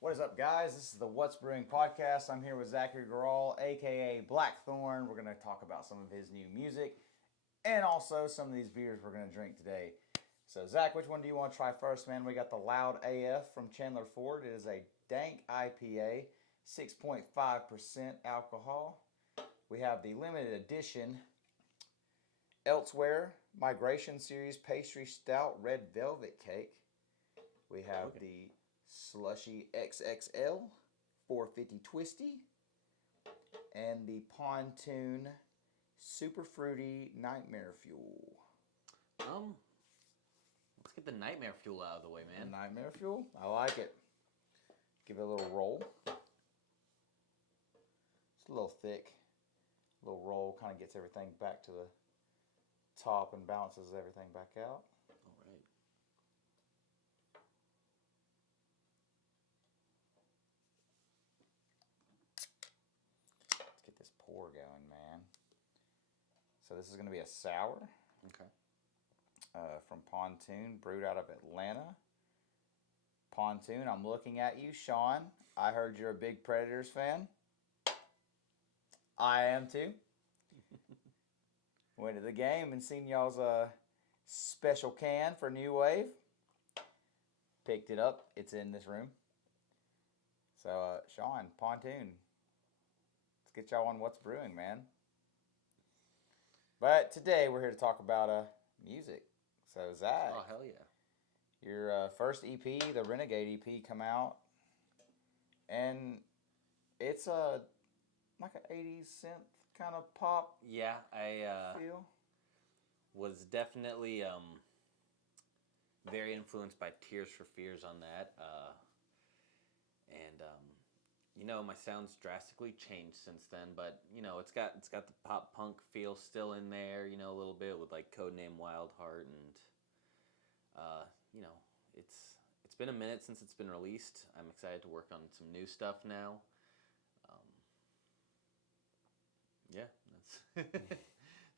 What is up, guys? This is the What's Brewing podcast. I'm here with Zachary Garral, aka Blackthorn. We're going to talk about some of his new music and also some of these beers we're going to drink today. So, Zach, which one do you want to try first, man? We got the Loud AF from Chandler Ford. It is a dank IPA, 6.5% alcohol. We have the limited edition Elsewhere Migration Series Pastry Stout Red Velvet Cake. We have the Slushy XXL 450 Twisty and the Pontoon Super Fruity Nightmare Fuel. Let's get the Nightmare Fuel out of the way, man. Nightmare Fuel? I like it. Give it a little roll. It's a little thick. A little roll kind of gets everything back to the top and balances everything back out. All right. Let's get this pour going, man. So this is going to be a sour. Okay. From Pontoon, brewed out of Atlanta. Pontoon, I'm looking at you, Sean. I heard you're a big Predators fan. I am too. Went to the game and seen y'all's special can for New Wave. Picked it up. It's in this room. So, Sean, Pontoon. Let's get y'all on What's Brewing, man. But today we're here to talk about music. So, Zach. Oh, hell yeah. Your first EP, the Renegade EP, come out. And it's like an 80s synth kind of pop Yeah, I feel. was definitely very influenced by Tears for Fears on that. And my sound's drastically changed since then, but it's got the pop punk feel still in there, a little bit with like Codename Wildheart, and it's been a minute since it's been released. I'm excited to work on some new stuff now. Yeah, that's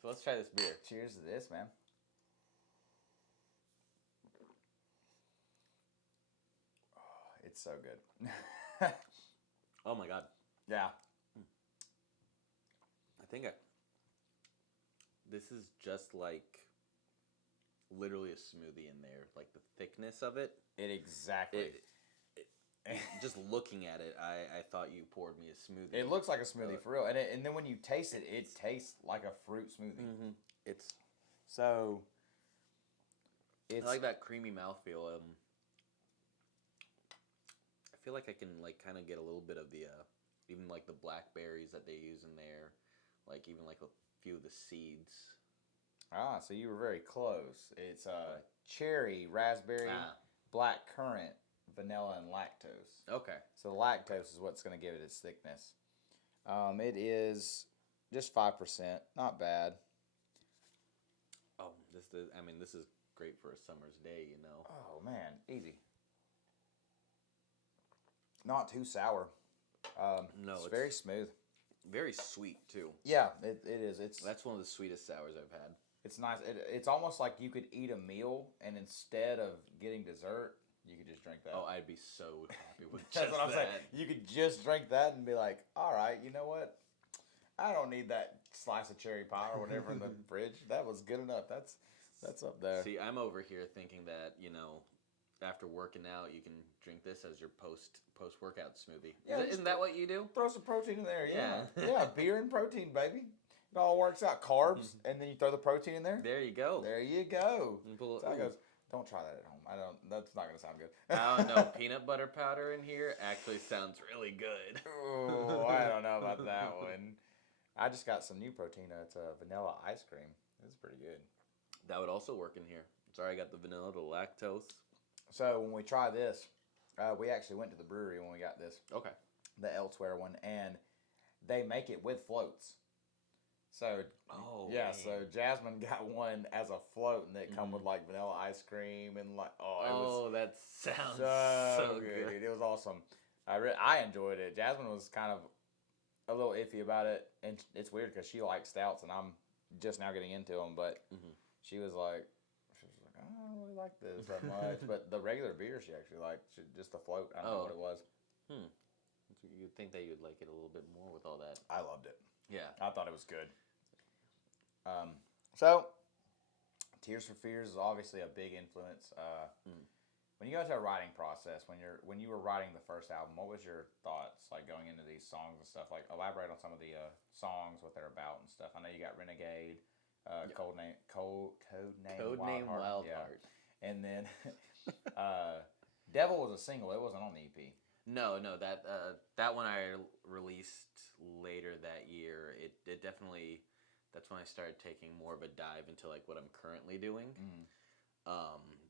so let's try this beer. Cheers to this, man. Oh, it's so good. Oh my god. Yeah. I think this is just like literally a smoothie in there. Like the thickness of it. It exactly. Just looking at it, I thought you poured me a smoothie. It looks like a smoothie for real, and then when you taste it, it tastes like a fruit smoothie. Mm-hmm. It's so. I like that creamy mouthfeel. I feel like I can like kind of get a little bit of the even like the blackberries that they use in there, like even like a few of the seeds. Ah, so you were very close. It's cherry, raspberry, black currant, vanilla, and lactose. Okay. So the lactose is what's going to give it its thickness. It is just 5%. Not bad. Oh, this is great for a summer's day, Oh, man. Easy. Not too sour. No, it's very smooth. Very sweet, too. Yeah, it is. That's one of the sweetest sours I've had. It's nice. It's almost like you could eat a meal, and instead of getting dessert, you could just drink that. Oh, I'd be so happy with That's just what I'm that. saying. You could just drink that and be like, all right, you know what? I don't need that slice of cherry pie or whatever in the fridge. That was good enough. That's up there. See, I'm over here thinking that, after working out, you can drink this as your post-workout smoothie. Yeah, Isn't that what you do? Throw some protein in there. Yeah. Yeah. Yeah, beer and protein, baby. It all works out. Carbs, and then you throw the protein in there. There you go. There you go. So So I goes, don't try that at home. That's not going to sound good. I don't know. Peanut butter powder in here actually sounds really good. Oh, I don't know about that one. I just got some new protein. It's vanilla ice cream. It's pretty good. That would also work in here. Sorry, I got the vanilla, the lactose. So when we try this, we actually went to the brewery when we got this. Okay. The Elsewhere one, and they make it with floats. So man. So Jasmine got one as a float, and it come with like vanilla ice cream and like it was that sounds so good. Dude. It was awesome. I enjoyed it. Jasmine was kind of a little iffy about it, and it's weird because she likes stouts, and I'm just now getting into them. But she was like, I don't really like this that much. But the regular beer she actually liked, just the float. I don't know what it was. Hmm. You'd think that you'd like it a little bit more with all that. I loved it. Yeah. I thought it was good. So, Tears for Fears is obviously a big influence. Mm. When you go into a writing process, when you were writing the first album, what was your thoughts like going into these songs and stuff? Like, elaborate on some of the songs, what they're about and stuff. I know you got Renegade, Yeah. Code Name Codename Wildheart, Wildheart. and then Devil was a single. It wasn't on the EP. No, that one I released later that year. It definitely, that's when I started taking more of a dive into like what I'm currently doing. Mm.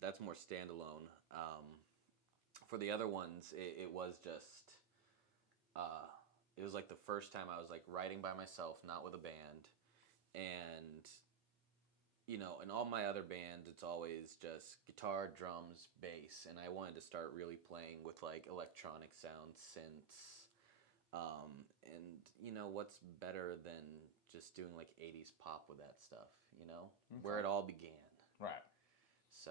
That's more standalone. For the other ones, it was just, it was like the first time I was like writing by myself, not with a band, and in all my other bands, it's always just guitar, drums, bass, and I wanted to start really playing with like electronic sounds, synths, and what's better than just doing like 80s pop with that stuff, where it all began. Right. So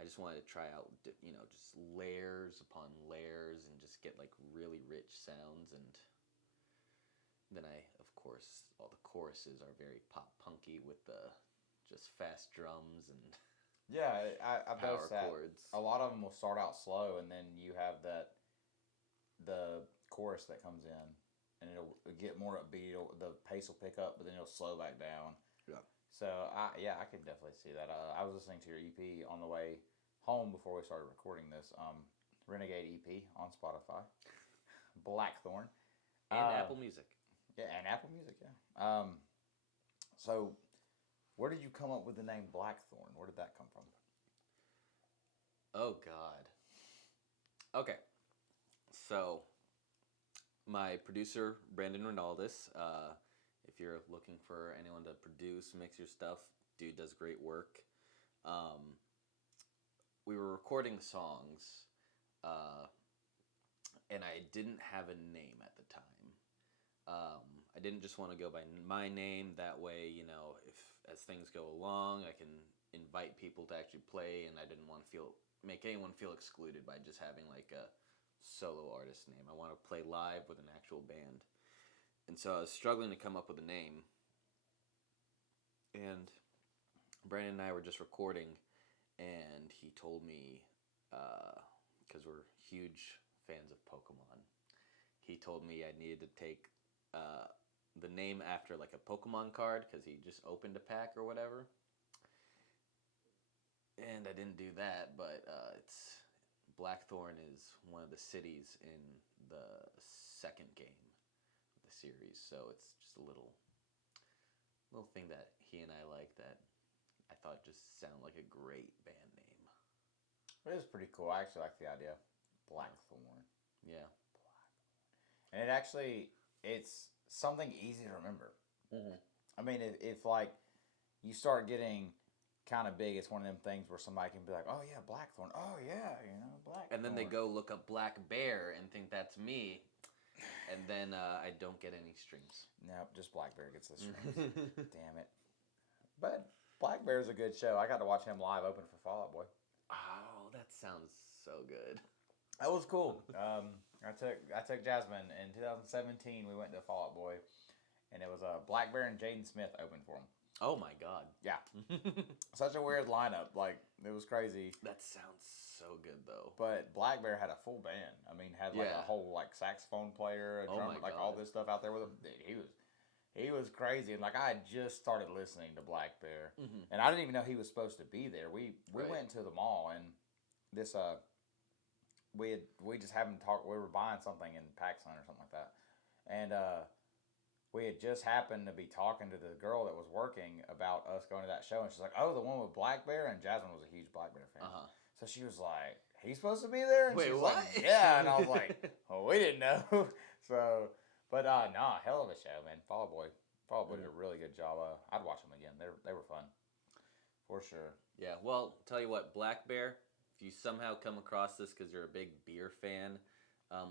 I just wanted to try out, just layers upon layers and just get like really rich sounds. And then of course, all the choruses are very pop punky with the just fast drums and Yeah, I've power noticed that. chords. A lot of them will start out slow, and then you have the chorus that comes in, and it'll get more upbeat. The pace will pick up, but then it'll slow back down. Yeah. So I could definitely see that. I was listening to your EP on the way home before we started recording this. Renegade EP on Spotify. Blackthorn. And Apple Music. Yeah, and Apple Music. Yeah. So, where did you come up with the name Blackthorn? Where did that come from? Oh God. Okay. So, my producer Brandon Ronaldez. If you're looking for anyone to produce, mix your stuff, dude does great work. We were recording songs, and I didn't have a name at the time. I didn't just want to go by my name. That way, if as things go along, I can invite people to actually play, and I didn't want to make anyone feel excluded by just having like a solo artist name. I want to play live with an actual band. And so I was struggling to come up with a name. And Brandon and I were just recording, and he told me, because we're huge fans of Pokemon, he told me I needed to take the name after like a Pokemon card, because he just opened a pack or whatever. And I didn't do that, but it's Blackthorn is one of the cities in the second game of the series, so it's just a little thing that he and I like that I thought just sounded like a great band name. It is pretty cool. I actually like the idea. Blackthorn. Yeah. And it's something easy to remember. Mm-hmm. I mean, if like you start getting kind of big, it's one of them things where somebody can be like, "Oh yeah, Blackthorn. Oh yeah, Blackthorn." And then they go look up Black Bear and think that's me, and then I don't get any streams. Nope, just Black Bear gets the strings. Damn it. But Black Bear's a good show. I got to watch him live open for Fall Out Boy. Oh, that sounds so good. That was cool. I took Jasmine in 2017. We went to Fall Out Boy, and it was Black Bear and Jaden Smith opened for him. Oh my God. Yeah. Such a weird lineup. Like, it was crazy. That sounds so good though. But Black Bear had a full band. I mean, had like a whole like saxophone player, a drummer, like all this stuff out there with him. He was crazy. And like I had just started listening to Black Bear, and I didn't even know he was supposed to be there. We went to the mall, and this we just happened to talk. We were buying something in PacSun or something like that, and we had just happened to be talking to the girl that was working about us going to that show, and she's like, "Oh, the one with Black Bear," and Jasmine was a huge Black Bear fan. So she was like, "He's supposed to be there?" And wait, she was what? like, "Yeah," and I was like, "Oh, we didn't know." So, but nah, hell of a show, man. Fall Out Boy did a really good job. I'd watch them again. They were fun, for sure. Yeah. Well, tell you what, Black Bear. If you somehow come across this because you're a big beer fan,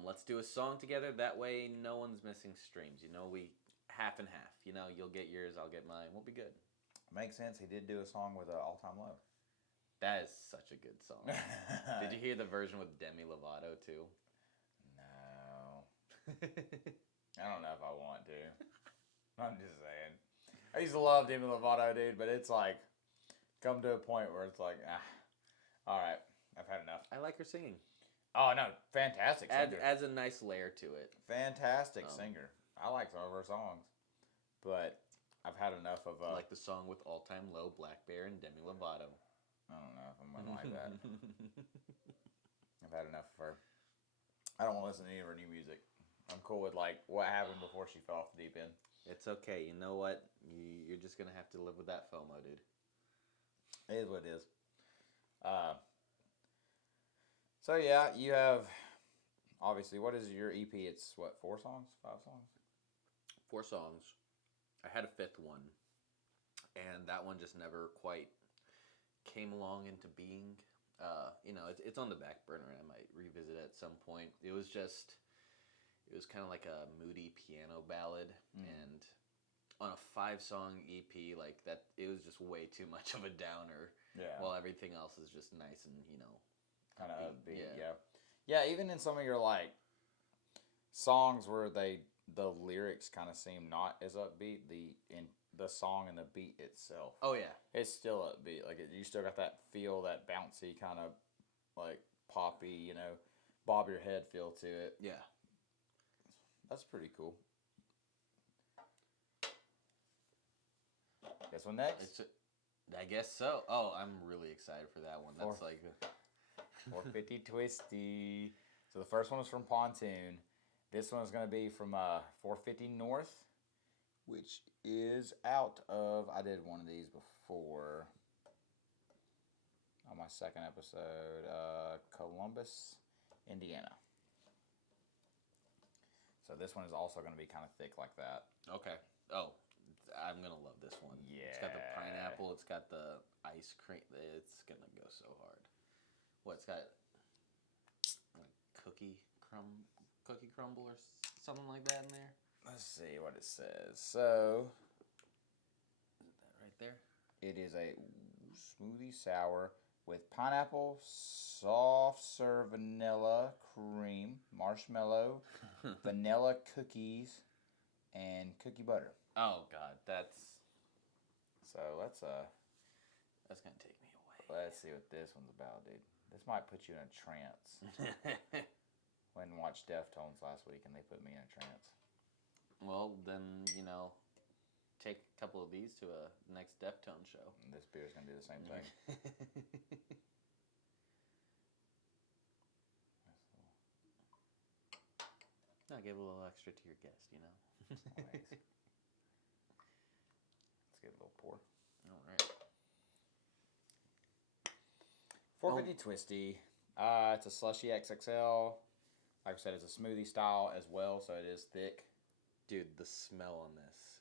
let's do a song together. That way, no one's missing streams. We half and half. You'll get yours, I'll get mine. We'll be good. Makes sense. He did do a song with All Time Low. That is such a good song. Did you hear the version with Demi Lovato too? No. I don't know if I want to. I'm just saying. I used to love Demi Lovato, dude, but it's like come to a point where it's like, all right, I've had enough. I like her singing. Oh no, fantastic singer. Adds a nice layer to it. Fantastic singer. I like some of her songs, but I've had enough of. Like the song with All Time Low, Black Bear, and Demi Lovato. I don't know if I'm gonna like that. I've had enough of her. I don't want to listen to any of her new music. I'm cool with like what happened before she fell off the deep end. It's okay. You know what? You're just gonna have to live with that FOMO, dude. It is what it is. So yeah, you have obviously what is your EP? It's what, 4 songs, 5 songs? 4 songs. I had a 5th one, and that one just never quite came along into being. It's on the back burner, and I might revisit it at some point. It was kind of like a moody piano ballad, and on a 5-song EP like that, it was just way too much of a downer. Yeah. While everything else is just nice and kind of upbeat. Yeah. Even in some of your like songs where the lyrics kind of seem not as upbeat, the song and the beat itself. Oh yeah, it's still upbeat. Like you still got that feel, that bouncy kind of like poppy, bob your head feel to it. Yeah, that's pretty cool. Guess what next? I guess so. Oh, I'm really excited for that one. That's like 450 Twisty. So the first one was from Pontoon. This one is going to be from 450 North, which is out of, I did one of these before on my second episode, Columbus, Indiana. So this one is also going to be kind of thick like that. Okay. Oh, I'm going to love this one. Yeah. It's got the pineapple. It's got the ice cream. It's going to go so hard. What, it's got like cookie crumble or something like that in there? Let's see what it says. So, is that right there? It is a smoothie sour with pineapple, soft serve vanilla cream, marshmallow, vanilla cookies, and cookie butter. Oh God, so let's that's gonna take me away. Let's see what this one's about, dude. This might put you in a trance. Went and watched Deftones last week, and they put me in a trance. Well, then take a couple of these to a next Deftones show. And this beer's gonna do the same thing. I'll give a little extra to your guest, Nice. Let's get a little pour. All right. 450 Twisty. It's a slushy XXL. Like I said, it's a smoothie style as well, so it is thick. Dude, the smell on this.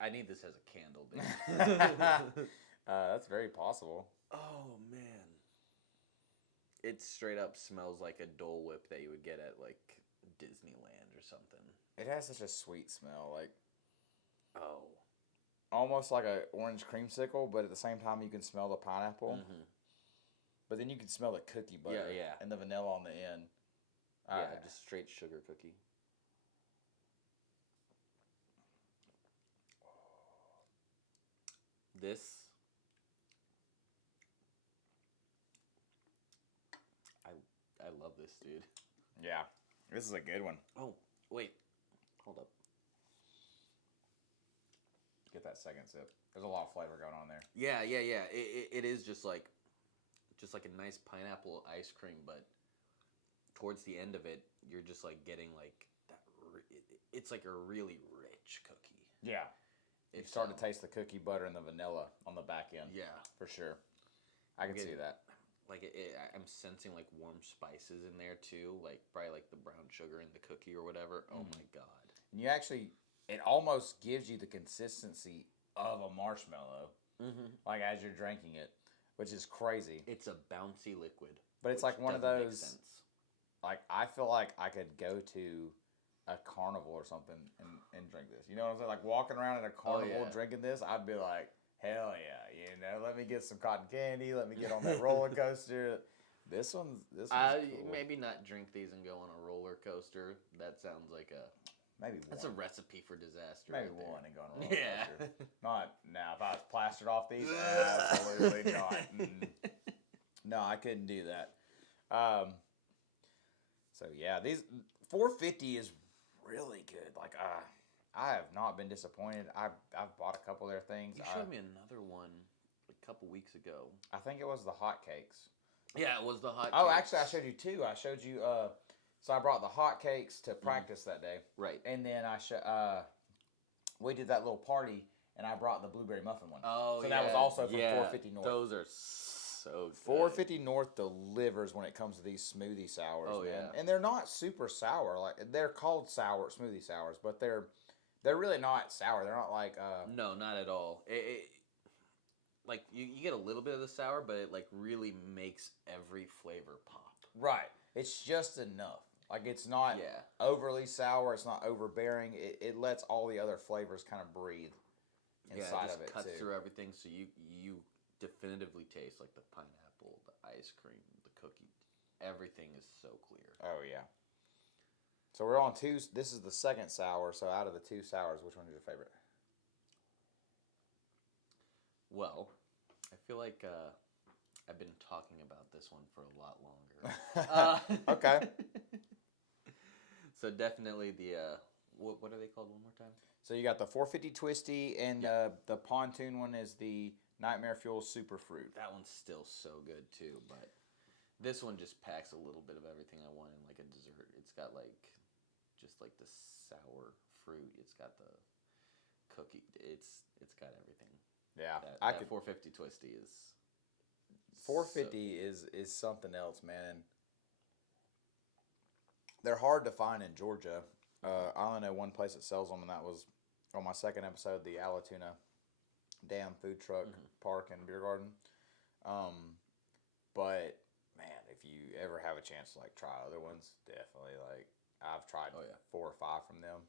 I need this as a candle, dude. That's very possible. Oh man. It straight up smells like a Dole Whip that you would get at like Disneyland or something. It has such a sweet smell, like oh, almost like a orange creamsicle, but at the same time you can smell the pineapple. Mm-hmm. But then you can smell the cookie butter and the vanilla on the end. Just straight sugar cookie. This I love this, dude. Yeah, this is a good one. Oh, wait. Hold up. Get that second sip. There's a lot of flavor going on there. Yeah. It is just like a nice pineapple ice cream, but towards the end of it, you're just like getting like that. It's like a really rich cookie. Yeah. You start to taste the cookie butter and the vanilla on the back end. Yeah, for sure. I can see that. Like I'm sensing like warm spices in there too, like probably like the brown sugar in the cookie or whatever. Oh my God! And you actually, it almost gives you the consistency of a marshmallow, like as you're drinking it, which is crazy. It's a bouncy liquid, but it's like one of those. Like I feel like I could go to a carnival or something and drink this. You know what I'm saying? Like walking around at a carnival drinking this, I'd be like, Hell yeah, let me get some cotton candy. Let me get on that roller coaster. This one's cool. Maybe not drink these and go on a roller coaster. That sounds like Maybe that's one. a recipe for disaster. Maybe right one there. and go on a roller Yeah. coaster. Not now. If I was plastered off these, absolutely not. No, I couldn't do that. So yeah, these 450 is really good. Like I have not been disappointed. I've bought a couple of their things. You showed me another one a couple weeks ago. I think it was the hotcakes. Yeah, it was the hot. Oh, cakes. actually, I showed you two. I showed you. So I brought the hotcakes to practice that day. Right. And then we did that little party, and I brought the blueberry muffin one. Oh, so that was also from 450 North. Those are so good. 450 North delivers when it comes to these smoothie sours, Oh, man. yeah. And they're not super sour. Like they're called smoothie sours, but they're really not sour. They're not like No, not at all. Like you get a little bit of the sour, but it like really makes every flavor pop. right. It's just enough. Like it's not Yeah. overly sour. It's not overbearing. It lets all the other flavors kind of breathe inside it just of it cuts too. through everything, so you definitively taste like the pineapple, the ice cream, the cookie. Everything is so clear. Oh yeah. So we're on two. This is the second sour. So out of the two sours, which one is your favorite? Well, I feel like I've been talking about this one for a lot longer. Okay. So definitely the what are they called one more time? So you got the 450 Twisty, and the pontoon one is the Nightmare Fuel Super Fruit. That one's still so good too, but this one just packs a little bit of everything I want in like a dessert. It's got like just like the sour fruit. It's got the cookie. It's got everything. Yeah, That 450 Twisty is 450 is something else, man. They're hard to find in Georgia. I only know one place that sells them, and that was on my second episode, the Alatoona Dam Food Truck Park and Beer Garden. But man, if you ever have a chance to like try other ones, definitely like I've tried 4 or 5 from them.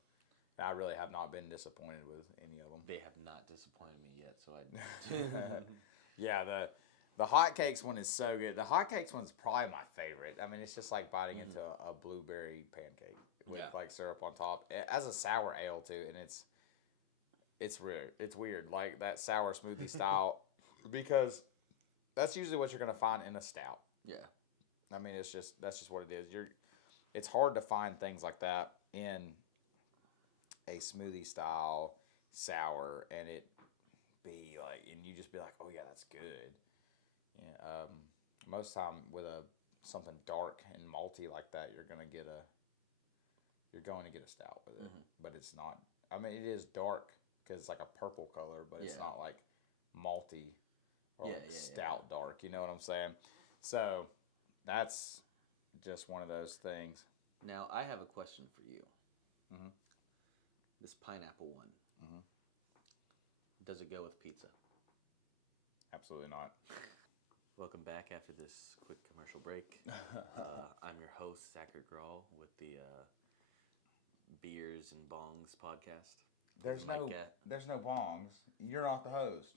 And I really have not been disappointed with any of them. They have not disappointed me yet, so I. Yeah, the hotcakes one is so good. The hotcakes one's probably my favorite. I mean, it's just like biting into a blueberry pancake with like syrup on top as a sour ale too, and it's weird. It's weird, like that sour smoothie style, because that's usually what you're gonna find in a stout. Yeah. I mean, that's just what it is. It's hard to find things like that in a smoothie style sour, and it be like, and you just be like, oh yeah, that's good. Yeah. Most time with something dark and malty like that, you're going to get a stout with it, but it's not. I mean, it is dark because it's like a purple color, but it's not like malty or like stout dark. You know what I'm saying? So that's just one of those things. Now I have a question for you. This pineapple one. Does it go with pizza? Absolutely not. Welcome back after this quick commercial break. I'm your host, Zachary Grawl, with the Beers and Bongs podcast. There's no bongs. You're not the host.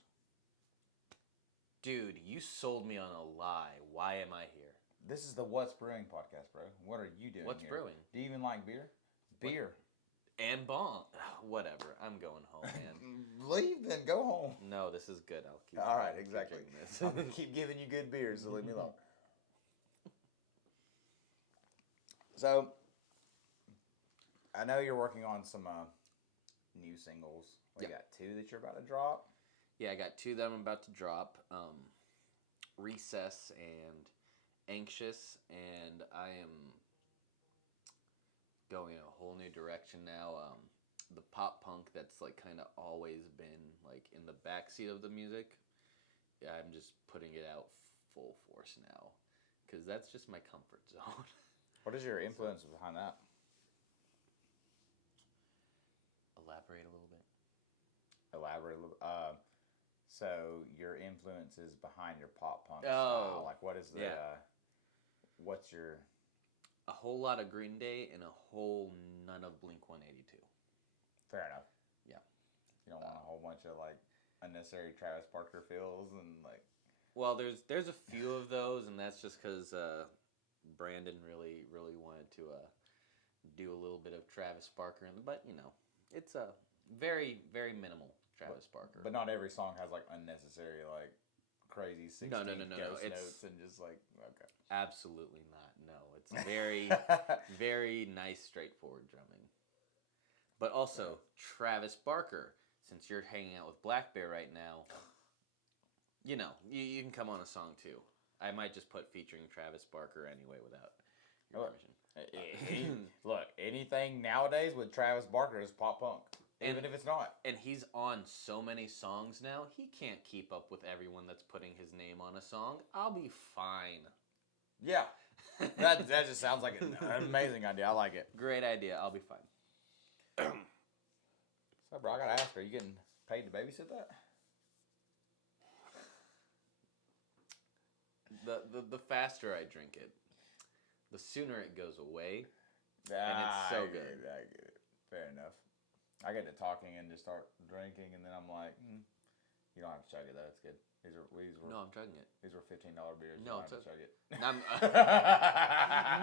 Dude, you sold me on a lie. Why am I here? This is the What's Brewing podcast, bro. What are you doing What's here? brewing? Do you even like beer? Beer. And bong. Whatever. I'm going home, man. Leave then. Go home. No, this is good. I'll keep. All right, keep exactly. drinking this. I'm gonna keep giving you good beers, so leave me alone. So, I know you're working on some new singles. We got 2 that you're about to drop. Yeah, I got 2 that I'm about to drop. Recess and Anxious, and I am going in a whole new direction now. The pop punk that's like kind of always been like in the backseat of the music, I'm just putting it out full force now, because that's just my comfort zone. What is your influence behind that? Elaborate a little bit. Elaborate a little. So your influence is behind your pop punk style. Like, what is the? What's your? A whole lot of Green Day and a whole none of Blink-182. Fair enough. Yeah. You don't want a whole bunch of like. unnecessary Travis Barker feels and like. Well, there's a few of those, and that's just because Brandon really wanted to do a little bit of Travis Barker, but it's a very minimal Travis Barker. But not every song has like unnecessary like crazy 16 No. ghost It's notes and just like okay. Absolutely not. No, it's very very nice, straightforward drumming. But also Travis Barker, since you're hanging out with Black Bear right now, you can come on a song too. I might just put featuring Travis Barker anyway without your permission. Look, anything nowadays with Travis Barker is pop punk, even if it's not. And he's on so many songs now, he can't keep up with everyone that's putting his name on a song. I'll be fine. Yeah, that just sounds like an amazing idea. I like it. Great idea. I'll be fine. So, bro, I gotta ask, are you getting paid to babysit that? The faster I drink it, the sooner it goes away, and it's I so get good. it, I get it. Fair enough. I get to talking and just start drinking, and then I'm like, you don't have to chug it though. It's good. These were No, I'm chugging it. These were $15 beers. No, you don't have to chug it.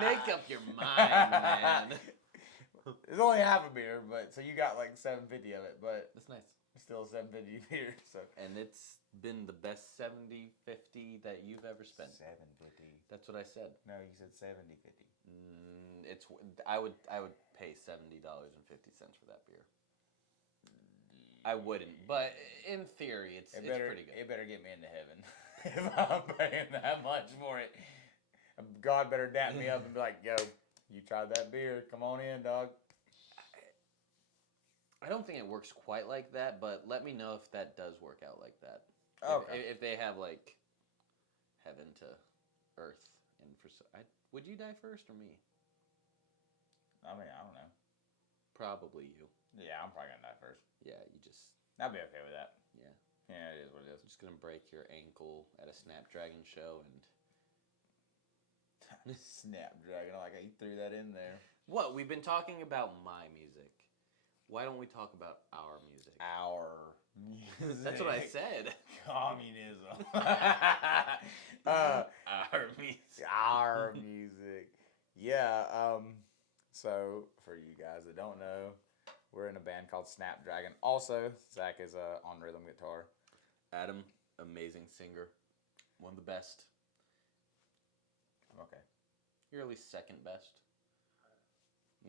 Make up your mind, man. It's only half a beer, but so you got like $7.50 of it, but That's nice. it's still a $7.50 beer. So And it's been the best 70-50 that you've ever spent. $7.50. That's what I said. No, you said $70.50. I would pay $70.50 for that beer. I wouldn't, but in theory, it's pretty good. It better get me into heaven if I'm paying that much for it. God better dap me up and be like, yo, you tried that beer. Come on in, dog. I don't think it works quite like that, but let me know if that does work out like that. Okay. If they have like heaven to earth, and would you die first or me? I mean, I don't know. Probably you. Yeah, I'm probably gonna die first. Yeah, you just. I'd be okay with that. Yeah. Yeah, it is what it is. I'm just gonna break your ankle at a Snapdragon show and. Snapdragon, I like how you threw that in there. What? We've been talking about my music. Why don't we talk about our music? Our music. That's what I said. Communism. Our music. Our music. Yeah. So for you guys that don't know, we're in a band called Snapdragon. Also, Zach is on rhythm guitar. Adam, amazing singer, one of the best. Okay. You're at least second best.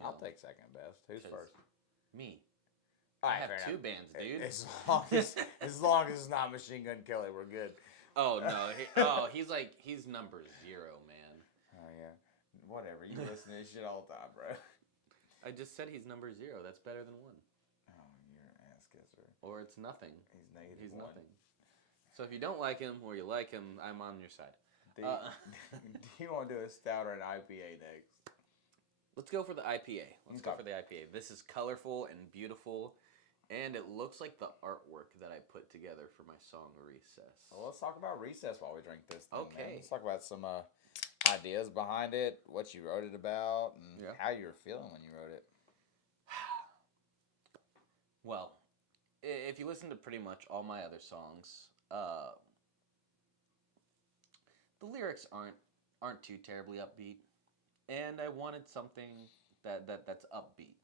I'll take second best. Who's first? Me. All I right, have fair two enough. bands, dude. As long as it's not Machine Gun Kelly, we're good. Oh no! He's number 0, man. Oh yeah. Whatever. You listen to this shit all the time, bro. I just said he's number 0. That's better than 1. Oh, you're an ass kisser. Or it's nothing. He's negative He's 1. nothing. So if you don't like him or you like him, I'm on your side. Do you want to do a stout or an IPA next? Let's go for the IPA. Let's go Okay. for the IPA. This is colorful and beautiful, and it looks like the artwork that I put together for my song Recess. Well, let's talk about Recess while we drink this thing, Okay. man. Let's talk about some ideas behind it, what you wrote it about, and how you were feeling when you wrote it. Well, if you listen to pretty much all my other songs, the lyrics aren't too terribly upbeat, and I wanted something that's upbeat.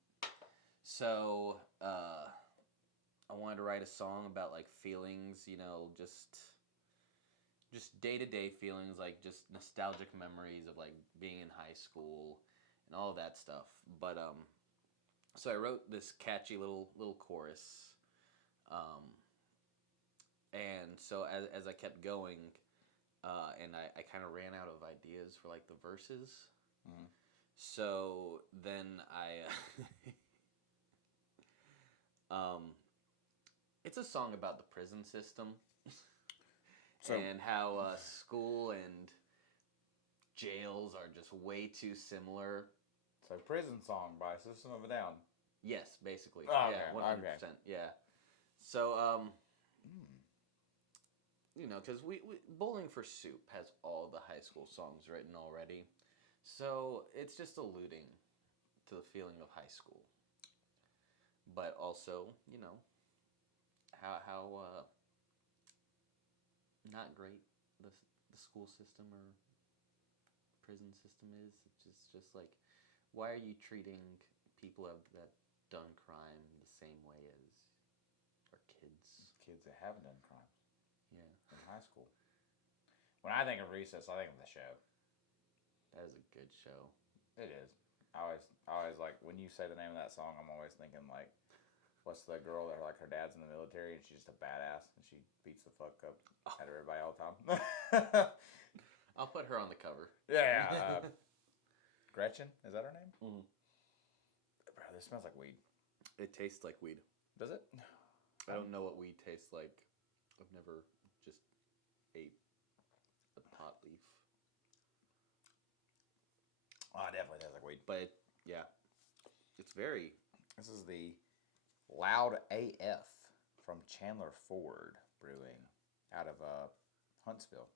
So I wanted to write a song about like feelings, just day-to-day feelings, like just nostalgic memories of like being in high school and all of that stuff. But so I wrote this catchy little chorus, and so as I kept going, and I kind of ran out of ideas for like the verses. Mm-hmm. So then it's a song about the prison system. And how school and jails are just way too similar. So, Prison Song by System of a Down. Yes, basically. Oh, yeah, okay, 100%. okay. Yeah. So, because we Bowling for Soup has all the high school songs written already. So, it's just alluding to the feeling of high school. But also, how not great the school system or prison system is. It's just like, why are you treating people that done crime the same way as our kids? Kids that haven't done crimes. Yeah. In high school. When I think of Recess, I think of the show. That is a good show. It is. I always like when you say the name of that song. I'm always thinking like, what's the girl that like her dad's in the military and she's just a badass and she beats the fuck up at everybody all the time. I'll put her on the cover. Yeah. Gretchen, is that her name? Mm-hmm. Bro, this smells like weed. It tastes like weed. Does it? I don't know what weed tastes like. I've never just ate a pot leaf. Oh, it definitely tastes like weed. But yeah, it's very. This is the Loud AF from Chandler Ford Brewing out of Huntsville.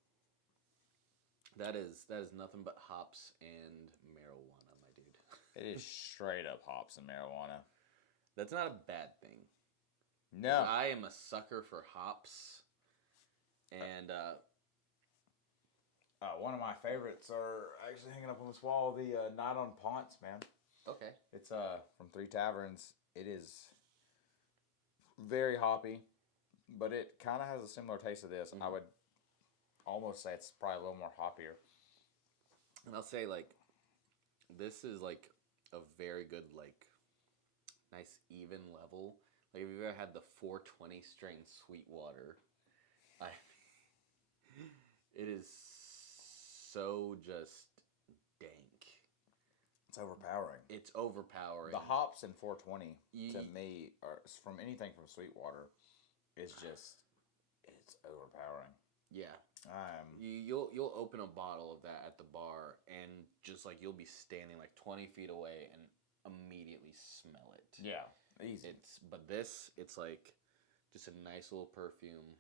That is nothing but hops and marijuana, my dude. It is straight up hops and marijuana. That's not a bad thing. No. I am a sucker for hops. And one of my favorites are actually hanging up on this wall, the Night on Ponce, man. okay. It's from Three Taverns. It is very hoppy, but it kind of has a similar taste to this. Mm-hmm. I would almost say it's probably a little more hoppier. And I'll say, like, this is, like, a very good, like, nice even level. Like, if you've ever had the 420 strain Sweetwater, it is so just dank. It's overpowering. It's overpowering. The hops in 420, Ye- to me, are from anything from Sweetwater, is just, it's overpowering. Yeah. You'll open a bottle of that at the bar and just like you'll be standing like 20 feet away and immediately smell it. Yeah, easy. It's like just a nice little perfume.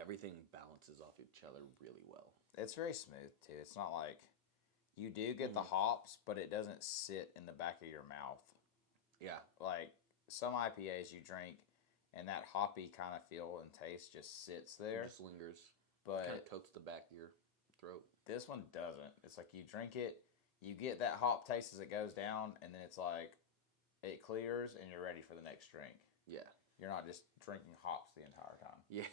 Everything balances off each other really well. It's very smooth too. It's not like you do get the hops, but it doesn't sit in the back of your mouth. Yeah. Like some IPAs you drink and that hoppy kind of feel and taste just sits there. It just lingers. But kind of coats the back of your throat. This one doesn't. It's like you drink it, you get that hop taste as it goes down, and then it's like it clears and you're ready for the next drink. Yeah. You're not just drinking hops the entire time. Yeah.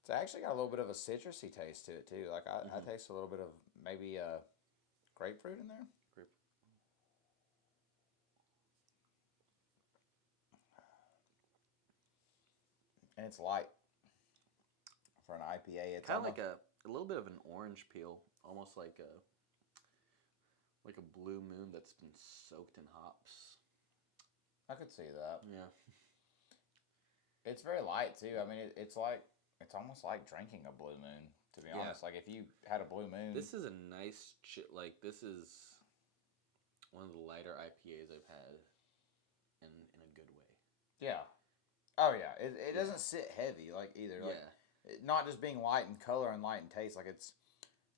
It's actually got a little bit of a citrusy taste to it too. Like I taste a little bit of maybe grapefruit in there. And it's light for an IPA. It's kind of like a little bit of an orange peel, almost like a blue moon that's been soaked in hops. I could see that. Yeah. It's very light too. I mean, it's almost like drinking a blue moon. To be honest, like if you had a blue moon. This is a nice this is one of the lighter IPAs I've had in a good way. Yeah. Oh yeah. It doesn't sit heavy like either. Like, not just being light in color and light in taste. Like it's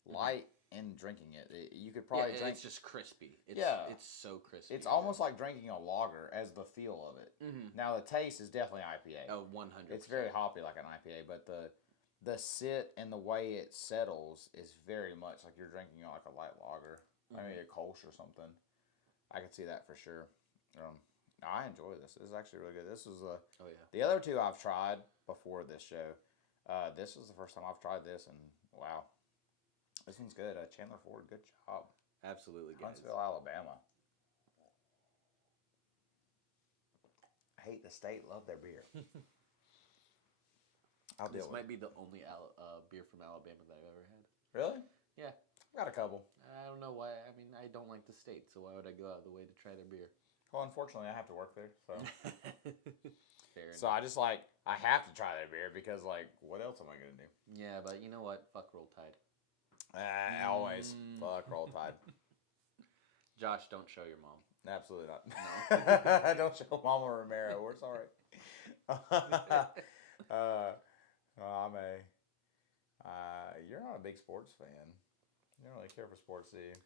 light in drinking it. You could probably drink. It's just crispy. It's so crispy. It's almost like drinking a lager as the feel of it. Mm-hmm. Now the taste is definitely IPA. Oh, 100%. It's very hoppy like an IPA, but the sit and the way it settles is very much like you're drinking like a light lager, maybe a Kolsch or something. I can see that for sure. I enjoy this. This is actually really good. This was the other two I've tried before this show. This was the first time I've tried this, and wow, this one's good. Chandler Ford, good job. Absolutely, guys. Huntsville, Alabama. I hate the state. Love their beer. This might be the only beer from Alabama that I've ever had. Really? Yeah. I've got a couple. I don't know why. I mean, I don't like the state, so why would I go out of the way to try their beer? Well, unfortunately, I have to work there, so. Fair enough. So I just I have to try their beer because what else am I gonna do? Yeah, but you know what? Fuck Roll Tide. Always fuck Roll Tide. Josh, don't show your mom. Absolutely not. No. Don't show Mama Romero. We're sorry. You're not a big sports fan. You don't really care for sports, do you?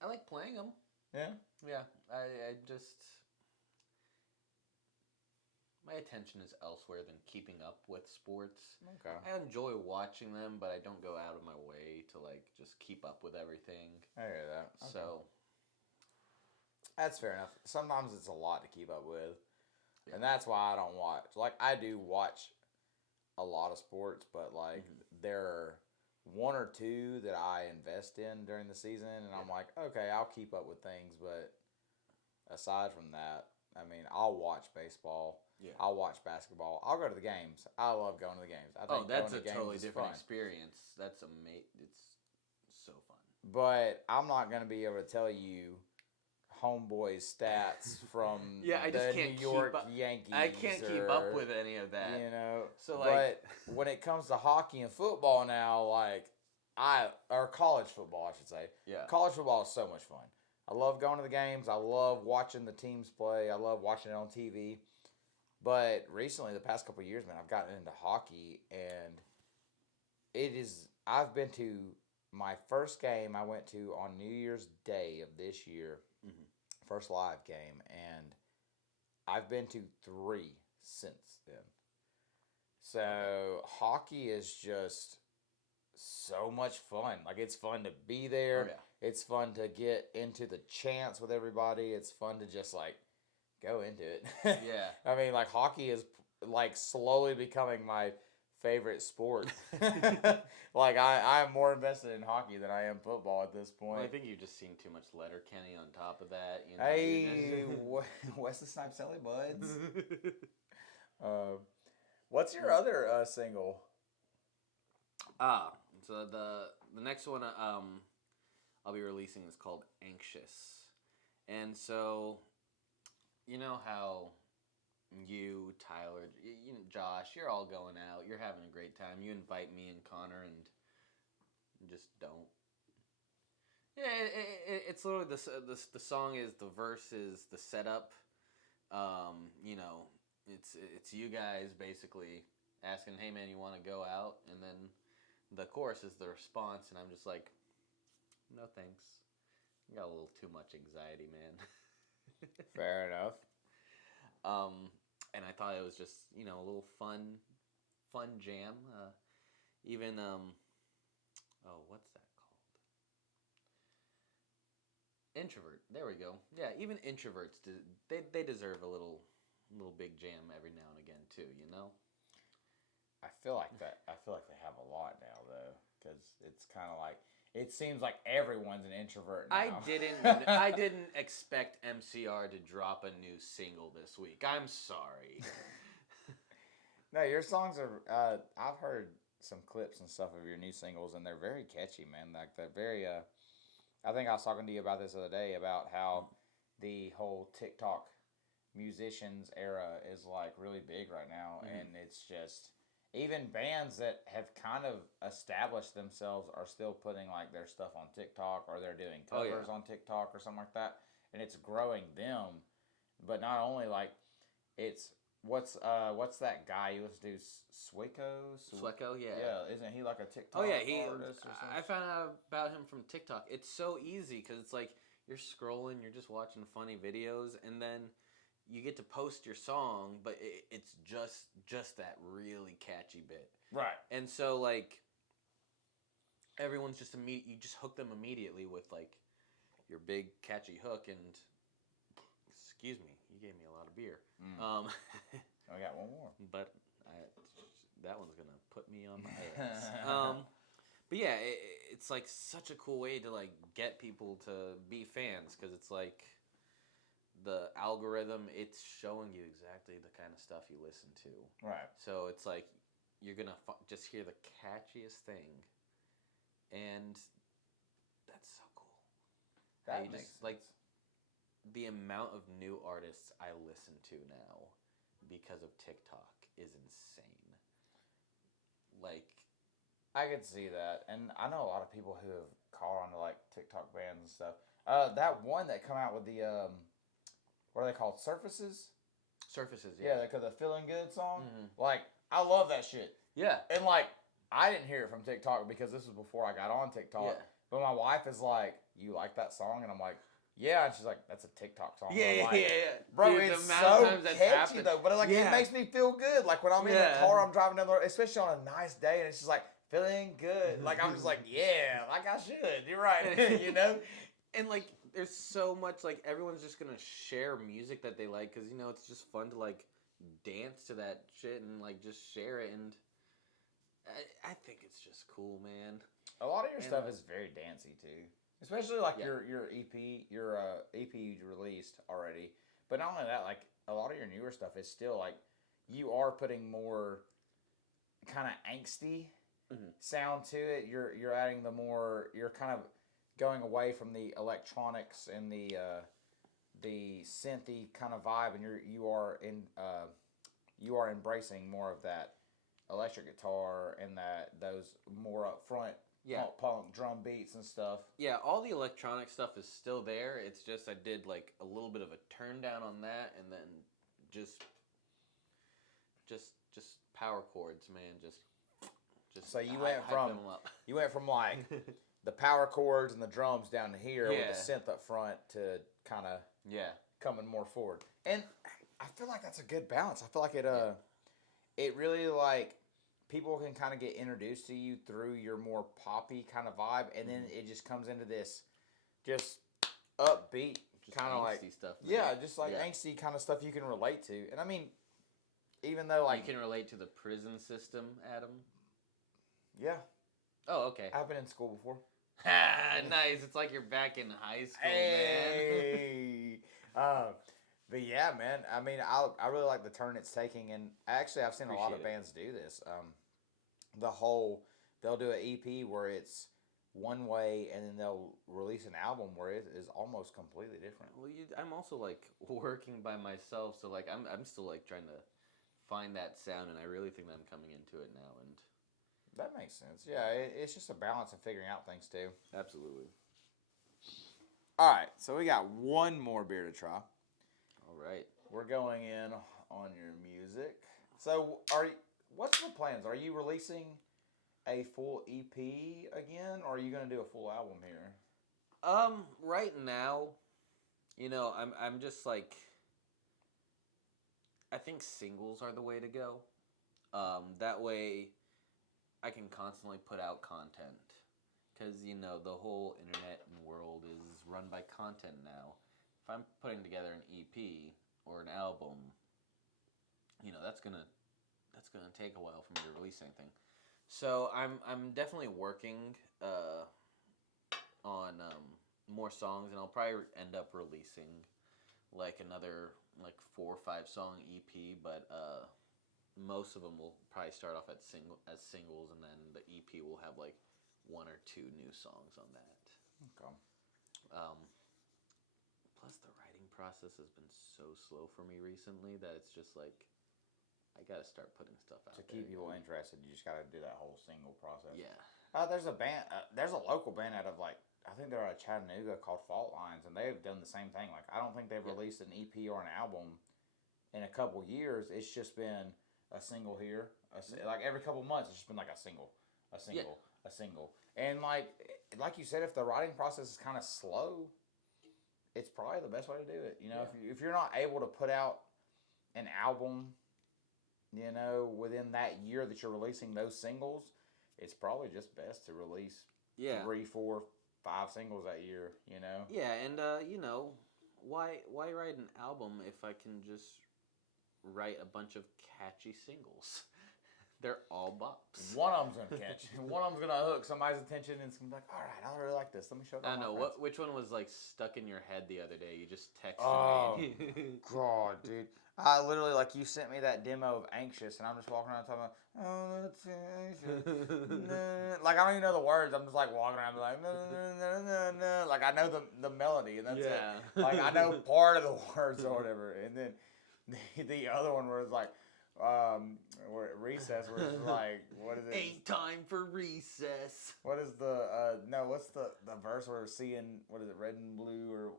I like playing them. Yeah? Yeah, I just... my attention is elsewhere than keeping up with sports. Okay. I enjoy watching them, but I don't go out of my way to like just keep up with everything. I hear that. Okay. So That's fair enough. Sometimes it's a lot to keep up with. Yeah. And that's why I don't watch. Like, I do watch a lot of sports, but, like, there are one or two that I invest in during the season, and I'm like, okay, I'll keep up with things, but aside from that, I mean, I'll watch baseball. Yeah. I'll watch basketball. I'll go to the games. I love going to the games. I think that's a going to games totally is different fun. experience. That's amazing. It's so fun. But I'm not going to be able to tell you homeboys stats from I just the can't New York keep up. Yankees. I can't keep up with any of that. You know, So like, but when it comes to hockey and football now, like or college football, I should say. Yeah. College football is so much fun. I love going to the games. I love watching the teams play. I love watching it on TV. But recently, the past couple of years, man, I've gotten into hockey, and I've been to my first game I went to on New Year's Day of this year, first live game, and I've been to 3 since then. So hockey is just so much fun. Like, it's fun to be there. Oh, yeah. It's fun to get into the chants with everybody. It's fun to just like go into it. Yeah. I mean, like, hockey is like slowly becoming my favorite sport. Like, I'm more invested in hockey than I am football at this point. Well, I think you've just seen too much Letterkenny on top of that. You know, Hey, Wesley Snipes, Silly Buds. What's your other single? So the next one I'll be releasing is called Anxious. And so, you know how you, Tyler, you know, Josh, you're all going out, you're having a great time. You invite me and Connor and just don't. Yeah, it's literally the song is, the verse is the setup. You know, it's you guys basically asking, hey man, you want to go out? And then the chorus is the response, and I'm just like, no thanks. I got a little too much anxiety, man. Fair enough. And I thought it was just, you know, a little fun jam. Even what's that called? Introvert. There we go. Yeah, even introverts they deserve a little big jam every now and again too, you know? I feel like they have a lot now, though, because it's kind of like, it seems like everyone's an introvert now. I didn't expect MCR to drop a new single this week. I'm sorry. No, your songs are. I've heard some clips and stuff of your new singles, and they're very catchy, man. Like, they're very. I think I was talking to you about this the other day about how the whole TikTok musicians era is like really big right now, and it's just. Even bands that have kind of established themselves are still putting like their stuff on TikTok, or they're doing covers on TikTok or something like that, and it's growing them. But not only like, it's what's that guy you listen to, Swecco, yeah. Yeah, isn't he like a TikTok artist or something? I found out about him from TikTok. It's so easy because it's like you're scrolling, you're just watching funny videos, and then you get to post your song, but it's just that really catchy bit. Right. And so, like, everyone's just you just hook them immediately with, like, your big catchy hook, and, excuse me, you gave me a lot of beer. I got one more. But that one's going to put me on my ass. But yeah, it's, like, such a cool way to, like, get people to be fans, because it's, like, the algorithm, it's showing you exactly the kind of stuff you listen to. Right. So it's like you're going to just hear the catchiest thing. And that's so cool. That makes sense. Like, the amount of new artists I listen to now because of TikTok is insane. Like, I could see that. And I know a lot of people who have caught on to like TikTok bands and stuff. That one that come out with the what are they called? Surfaces? Surfaces, yeah. Yeah, the Feeling Good song. Like, I love that shit. Yeah. And, like, I didn't hear it from TikTok because this was before I got on TikTok. Yeah. But my wife is like, you like that song? And I'm like, Yeah, and she's like, "That's a TikTok song." Yeah, I'm yeah, like, yeah. Bro, Dude, the it's amount of so times that's catchy happened. though. But like, it Yeah. makes me feel good. Like when I'm in the Yeah. car, I'm driving down the road, especially on a nice day, and it's just like feeling good. Like I'm just like, yeah, like I should. You're right. You know. And like, there's so much like everyone's just gonna share music that they like because it's just fun to like dance to that shit and like just share it. And I think it's just cool, man. A lot of your And, stuff is very dancey too, especially like Yeah. your EP you released already. But not only that, like a lot of your newer stuff is still like you are putting more kind of angsty sound to it. You're adding you're kind of going away from the electronics and the synthy kind of vibe, and you are embracing more of that electric guitar and those more upfront Yeah. punk drum beats and stuff. Yeah, all the electronic stuff is still there. It's just I did like a little bit of a turn down on that, and then just power chords, man. Just So you hype them up. went from like the power chords and the drums down to here with Yeah. the synth up front to kind of Yeah. coming more forward. And I feel like that's a good balance. I feel like it really like people can kind of get introduced to you through your more poppy kind of vibe, and then it just comes into this just upbeat Just kind of like angsty stuff. Man. yeah, just like Yeah. angsty kind of stuff you can relate to. And I mean, even though like you can relate to the prison system, Adam. yeah, Oh, okay. I've been in school before. Nice. It's like you're back in high school, man. Hey. But yeah, man. I mean, I really like the turn it's taking, and actually, I've seen a lot of Appreciate bands do this. They'll do an EP where it's one way, and then they'll release an album where it is almost completely different. Well, I'm also like working by myself, so like I'm still like trying to find that sound, and I really think that I'm coming into it now. And That makes sense. Yeah, it's just a balance of figuring out things too. absolutely. All right, so we got one more beer to try. All right. We're going in on your music. So, what's the plans? Are you releasing a full EP again, or are you going to do a full album here? Right now, I'm just like, I think singles are the way to go. That way, I can constantly put out content, because the whole internet and world is run by content now. If I'm putting together an EP or an album, that's gonna take a while for me to release anything. So I'm definitely working on more songs, and I'll probably end up releasing like another like 4 or 5 song EP, but most of them will probably start off as singles, and then the EP will have like 1 or 2 new songs on that. Okay. Plus, the writing process has been so slow for me recently that it's just like I gotta start putting stuff out To there. keep people interested, you just got to do that whole single process. Yeah. There's a band. There's a local band out of I think they're out of Chattanooga called Fault Lines, and they've done the same thing. Like I don't think they've released an EP or an album in a couple years. It's just been a single here, like every couple months. It's just been like a single, a single. And like you said, if the writing process is kind of slow, it's probably the best way to do it. If you're not able to put out an album, within that year that you're releasing those singles, it's probably just best to release 3, 4, 5 singles that year. Yeah, and why write an album if I can just write a bunch of catchy singles? They're all bops. One of them's gonna catch. One of them's gonna hook somebody's attention, and it's gonna be like, all right, I really like this. Let me show it. I don't know which one was like stuck in your head the other day. You just texted me. God, dude. I literally, like, you sent me that demo of Anxious, and I'm just walking around talking about, oh, that's anxious. Like, I don't even know the words. I'm just, like, walking around like, no. Like, I know the melody, and that's it. Like, I know part of the words or whatever. And then the other one was, like, recess, where it's like, what is it? Ain't time for recess. What is what's the verse where we're seeing, what is it, red and blue, or...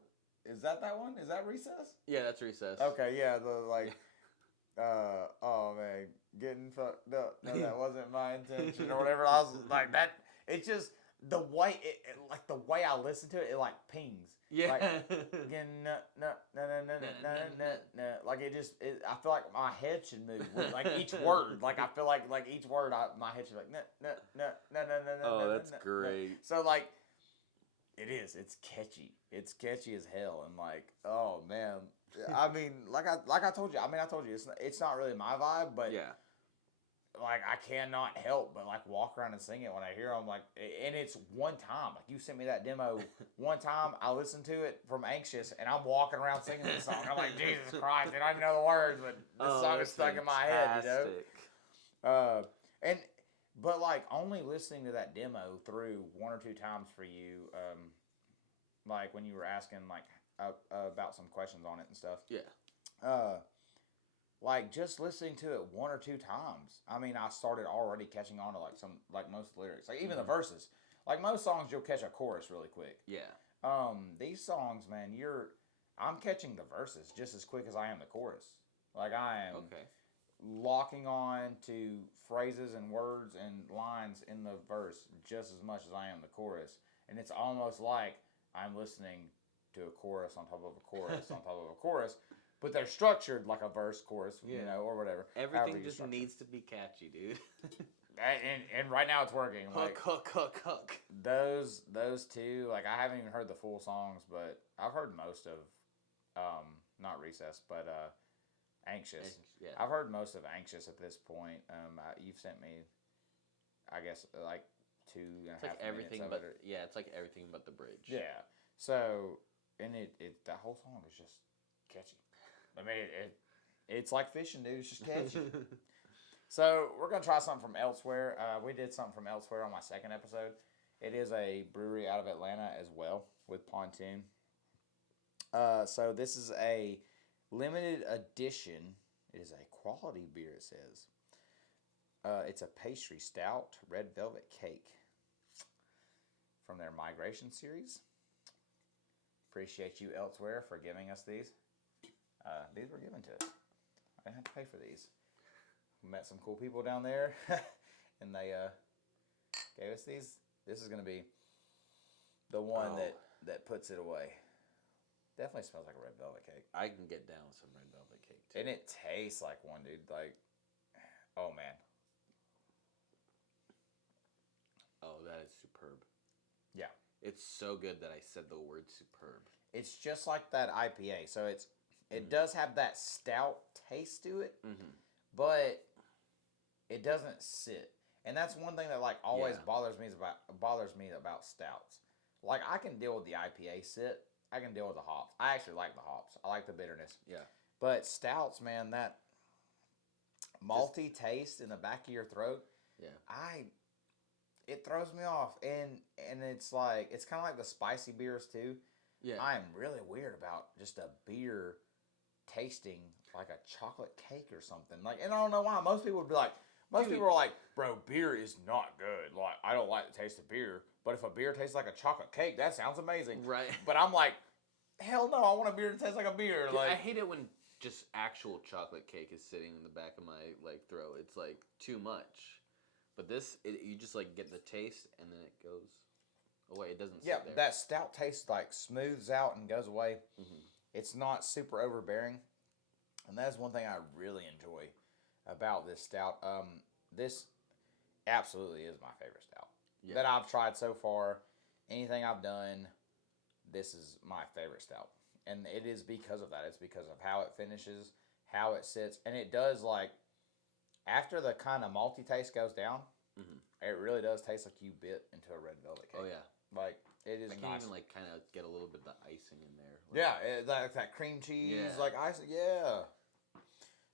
Is that one? Is that recess? Yeah, that's recess. Okay, yeah, oh man, getting fucked up. No, that wasn't my intention, or whatever. I was like that. It's just the way like the way I listen to it, it like pings. Yeah. Like, again, like I feel like my head should move with like each word. Like I feel like each word, my head should be like Oh, that's great. So like, it is. It's catchy. It's catchy as hell, and like, oh man. I mean, like I told you. I mean, I told you it's not really my vibe, but Yeah. like I cannot help but like walk around and sing it when I hear them. Like, and it's one time. Like you sent me that demo one time. I listened to it from Anxious, and I'm walking around singing this song. I'm like, Jesus Christ! I don't even know the words, but this song is stuck in my head. You know. But like only listening to that demo through one or two times for you, like when you were asking like about some questions on it and stuff. Yeah. Like just listening to it one or two times, I mean, I started already catching on to like most of the lyrics, like even the verses. Like most songs, you'll catch a chorus really quick. Yeah. These songs, man, I'm catching the verses just as quick as I am the chorus. Like I am locking on to phrases and words and lines in the verse just as much as I am the chorus, and it's almost like I'm listening to a chorus on top of a chorus on top of a chorus. But they're structured like a verse, chorus, you know, or whatever. Everything just needs to be catchy, dude. and right now it's working. Like, hook. Those two, like I haven't even heard the full songs, but I've heard most of, not Recess, but Anxious. Yeah. I've heard most of Anxious at this point. You've sent me, I guess, like 2.5 It's like everything minutes but of it. yeah, it's like everything but the bridge. Yeah. So, and that whole song is just catchy. I mean, it's like fishing, dude. It's just catchy. So we're gonna try something from elsewhere. We did something from elsewhere on my second episode. It is a brewery out of Atlanta as well with Pontoon. So this is a limited edition. It is a quality beer. It says it's a pastry stout, red velvet cake from their Migration series. Appreciate you elsewhere for giving us these. These were given to us. I didn't have to pay for these. We met some cool people down there, and they gave us these. This is going to be the one that puts it away. Definitely smells like a red velvet cake. I can get down with some red velvet cake, too. And it tastes like one, dude. Like, oh, man. Oh, that is superb. Yeah. It's so good that I said the word superb. It's just like that IPA. So it does have that stout taste to it, but it doesn't sit. And that's one thing that like always bothers me about stouts. Like I can deal with the IPA sit. I can deal with the hops. I actually like the hops. I like the bitterness. Yeah. But stouts, man, that malty taste in the back of your throat. Yeah. It throws me off. And it's like it's kind of like the spicy beers too. Yeah. I am really weird about just a beer tasting like a chocolate cake or something. Like, and I don't know why. Most people would be like, people are like, bro, beer is not good. Like, I don't like the taste of beer. But if a beer tastes like a chocolate cake, that sounds amazing. Right. But I'm like, hell no, I want a beer to taste like a beer. Dude, like, I hate it when just actual chocolate cake is sitting in the back of my like throat. It's like too much. But this, you just like get the taste and then it goes away. It doesn't sit there. That stout taste like smooths out and goes away. It's not super overbearing. And that is one thing I really enjoy about this stout. This absolutely is my favorite stout that I've tried so far. Anything I've done, this is my favorite stout. And it is because of that. It's because of how it finishes, how it sits. And it does like, after the kind of malty taste goes down, it really does taste like you bit into a red velvet cake. Oh, yeah. Like, it is I can even like kind of get a little bit of the icing in there. Like, like that cream cheese, like icing. Yeah,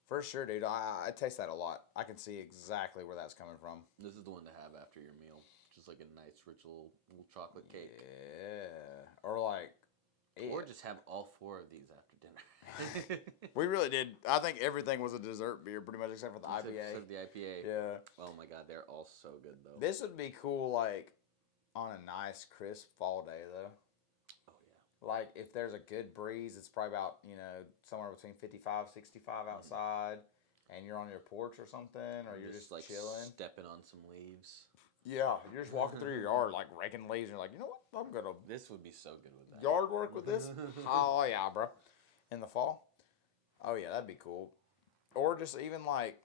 for sure, dude. I taste that a lot. I can see exactly where that's coming from. This is the one to have after your meal. Just like a nice, rich little chocolate cake. Yeah, or like, or just have all 4 of these after dinner. We really did. I think everything was a dessert beer, pretty much, except for the IPA. Except the IPA. Yeah. Oh my god, they're all so good though. This would be cool, like on a nice, crisp fall day, though. Oh yeah. Like if there's a good breeze, it's probably about somewhere between 55, 65 outside, and you're on your porch or something, or you're just like chilling, stepping on some leaves. Yeah, you're just walking through your yard like raking leaves, and you're like, you know what? I'm gonna This would be so good with that. yard work with this. Oh yeah, bro. In the fall. Oh yeah, that'd be cool. Or just even like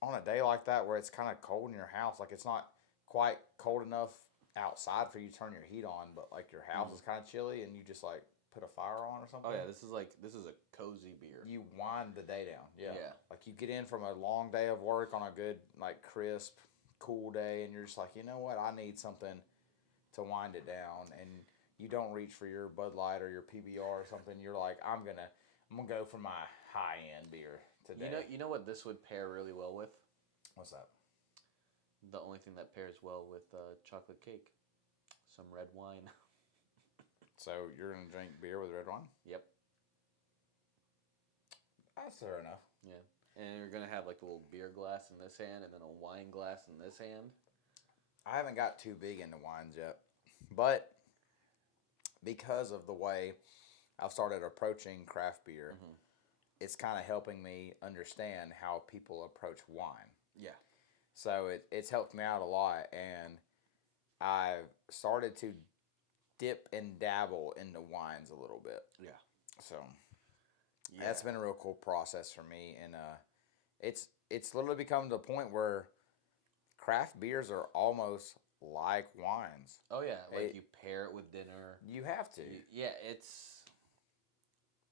on a day like that where it's kind of cold in your house, like it's not quite cold enough outside for you to turn your heat on, but like your house is kind of chilly, and you just like put a fire on or something. Oh yeah, this is a cozy beer. You wind the day down. Yeah. Yeah. Like you get in from a long day of work on a good, like crisp, cool day, and you're just like, you know what? I need something to wind it down. And you don't reach for your Bud Light or your PBR or something. You're like, I'm gonna go for my high end beer today. You know what this would pair really well with? What's that? The only thing that pairs well with chocolate cake, some red wine. So you're gonna drink beer with red wine? Yep. That's fair enough. Yeah. And you're gonna have like a little beer glass in this hand and then a wine glass in this hand. I haven't got too big into wines yet, but because of the way I've started approaching craft beer, it's kind of helping me understand how people approach wine. Yeah. So it's helped me out a lot, and I've started to dip and dabble into wines a little bit. Yeah. So that's been a real cool process for me, and it's literally become to the point where craft beers are almost like wines. Oh yeah, like you pair it with dinner. You have to. Yeah, it's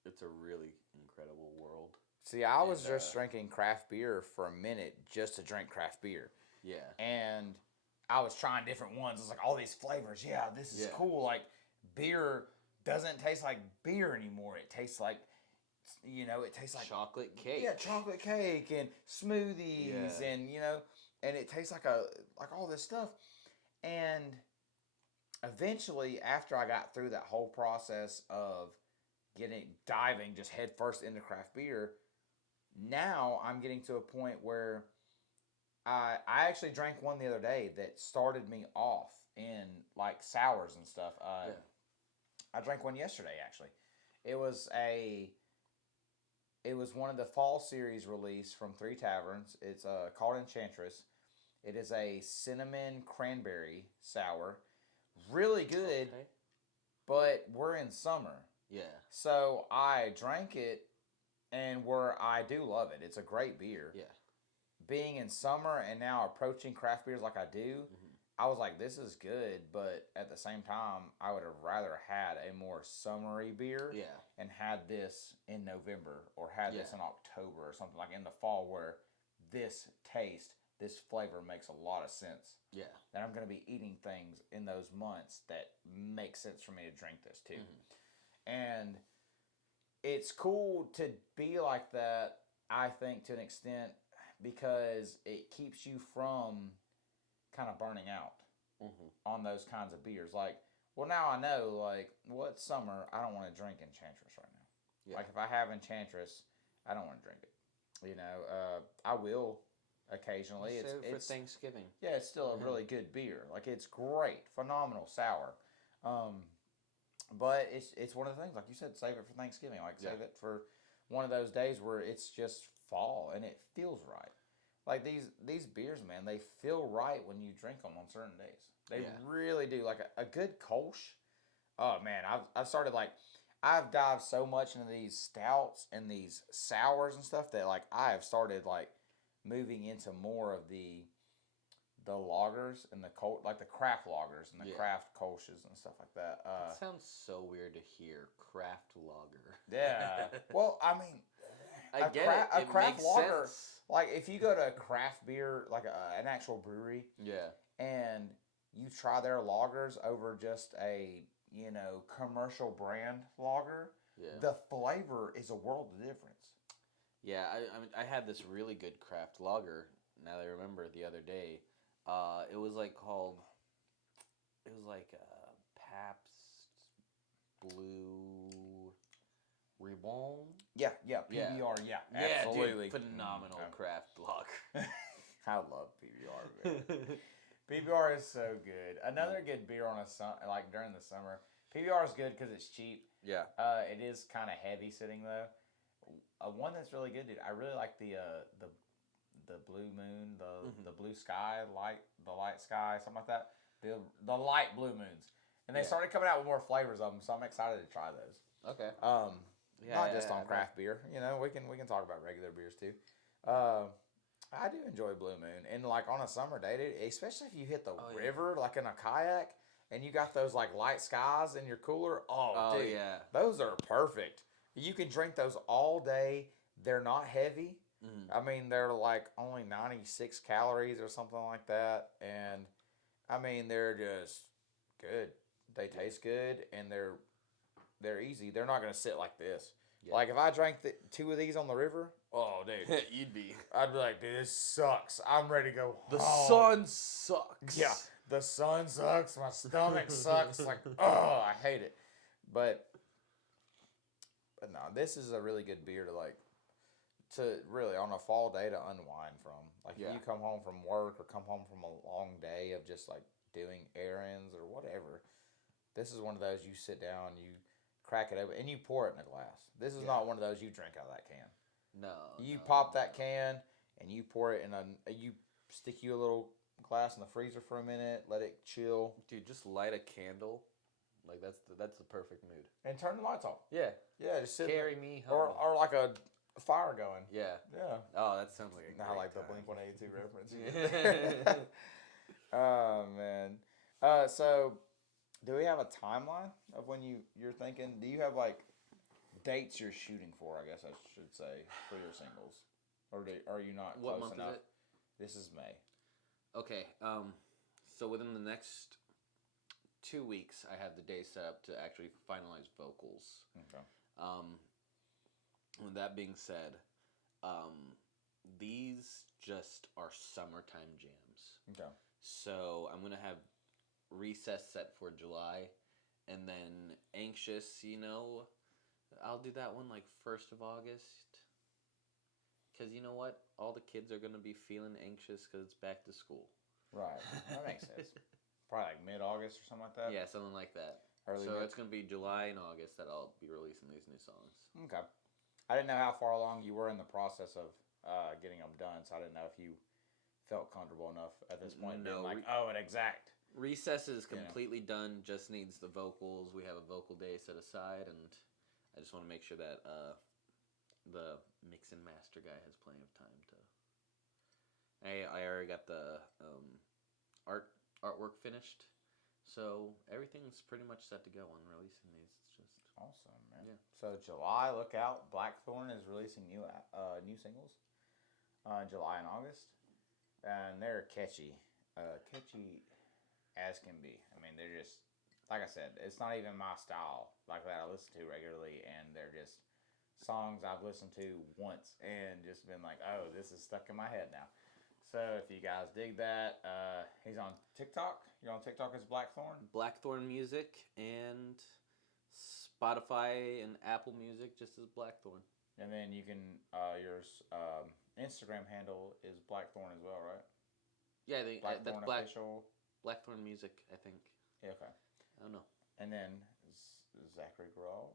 a really incredible world. See, I was just drinking craft beer for a minute just to drink craft beer. Yeah. And I was trying different ones. It's like all these flavors. Yeah, this is cool. Like beer doesn't taste like beer anymore. It tastes like, it tastes like chocolate cake. Yeah, chocolate cake and smoothies and and it tastes like all this stuff. And eventually, after I got through that whole process of diving just head first into craft beer, now I'm getting to a point where I actually drank one the other day that started me off in like sours and stuff. I drank one yesterday actually. It was one of the fall series release from Three Taverns. It's called Enchantress. It is a cinnamon cranberry sour. Really good, but we're in summer. Yeah. So I drank it, and I do love it. It's a great beer. Yeah. Being in summer and now approaching craft beers like I do, I was like, this is good, but at the same time, I would have rather had a more summery beer and had this in November or had this in October or something like in the fall where this flavor makes a lot of sense. Yeah. And I'm going to be eating things in those months that make sense for me to drink this too. And it's cool to be like that, I think, to an extent, because it keeps you from kind of burning out on those kinds of beers. Like, well, now I know, like, it's summer, I don't want to drink Enchantress right now. Yeah. Like, if I have Enchantress, I don't want to drink it. I will occasionally. It's for Thanksgiving. Yeah, it's still a really good beer. Like, it's great, phenomenal sour. But it's one of the things, like you said, save it for Thanksgiving. Like, save it for one of those days where it's just fall and it feels right. Like these beers, man, they feel right when you drink them on certain days. They really do. Like a good Kolsch. Oh man, I've started I've dived so much into these stouts and these sours and stuff that like I have started like moving into more of the lagers and the craft lagers and the craft Kolsches and stuff like that. It sounds so weird to hear craft lager. Yeah. Well, I mean, I get it. A craft makes lager, sense. like if you go to a craft beer, like an actual brewery, and you try their lagers over just a commercial brand lager, the flavor is a world of difference. Yeah, I mean, I had this really good craft lager. Now that I remember the other day, it was Pabst Blue Ribbon. Yeah, PBR, absolutely. Dude, phenomenal craft lager. I love PBR, man. PBR is so good. Another good beer on during the summer. PBR is good because it's cheap. Yeah. It is kind of heavy sitting though. One that's really good, dude. I really like the the blue moon, the blue sky, the light sky, something like that. The light blue moons, and they started coming out with more flavors of them. So I'm excited to try those. Okay. Not just on craft beer. We can talk about regular beers too. I do enjoy Blue Moon, and like on a summer day, dude, especially if you hit the river, like in a kayak, and you got those like light skies in your cooler. Oh, dude, those are perfect. You can drink those all day. They're not heavy. Mm-hmm. I mean, they're like only 96 calories or something like that, and I mean they're just good. They taste good, and they're easy. They're not gonna sit like this. Yeah. Like if I drank 2 of these on the river, oh dude, I'd be like, dude, this sucks. I'm ready to go home. The sun sucks. Yeah, the sun sucks. My stomach sucks. Like, oh, I hate it. But no, this is a really good beer to really on a fall day to unwind from. Like if you come home from work or come home from a long day of just like doing errands or whatever, this is one of those you sit down, you crack it open, and you pour it in a glass. This is not one of those you drink out of that can. No. You pop that can and you pour it in you stick you a little glass in the freezer for a minute, let it chill. Dude, just light a candle. Like that's the perfect mood. And turn the lights off. Yeah. Yeah, just sit Carry me home. or like a fire going. Yeah. Yeah. Oh, that sounds like a great I like the time. Blink-182 reference. Oh man. So do we have a timeline of when you're thinking? Do you have like dates you're shooting for? I guess I should say for your singles, or are you not what close month enough? is it? This is May. Okay. So within the next 2 weeks, I have the day set up to actually finalize vocals. Okay. With that being said, these just are summertime jams. Okay. So I'm gonna have Recess set for July, and then Anxious, I'll do that one like 1st of August. Because you know what? All the kids are gonna be feeling anxious because it's back to school. Right. That makes sense. Probably like mid-August or something like that. Yeah, something like that. It's gonna be July and August that I'll be releasing these new songs. Okay. I didn't know how far along you were in the process of getting them done, so I didn't know if you felt comfortable enough at this point being like, an exact. Recess is completely done, just needs the vocals. We have a vocal day set aside, and I just want to make sure that the mix and master guy has plenty of time to... I already got the artwork finished, so everything's pretty much set to go on releasing these. It's just... Awesome, man. Yeah. So July, look out. Blackthorn is releasing new singles in July and August, and they're catchy as can be. I mean, they're just, like I said, it's not even my style like that I listen to regularly, and they're just songs I've listened to once and just been like, oh, this is stuck in my head now. So if you guys dig that, he's on TikTok. You're on TikTok as Blackthorn? Blackthorn Music, and Spotify and Apple Music just as Blackthorn. And then you can, your Instagram handle is Blackthorn as well, right? Yeah, I think Blackthorn that's official. Blackthorn Music, I think. Yeah, okay. I don't know. And then Zachary Grawl.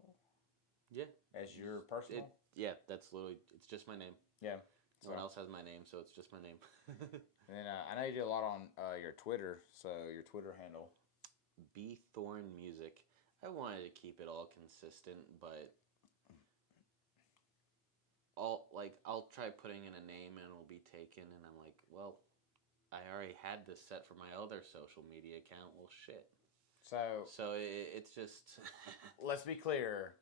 Yeah. As your personal? That's literally, it's just my name. Yeah. No one else has my name, so it's just my name. And then I know you do a lot on your Twitter, so your Twitter handle. Thorn Music. I wanted to keep it all consistent, but I'll try putting in a name and it'll be taken, and I'm like, well, I already had this set for my other social media account. Well, shit. So it's just... Let's be clear.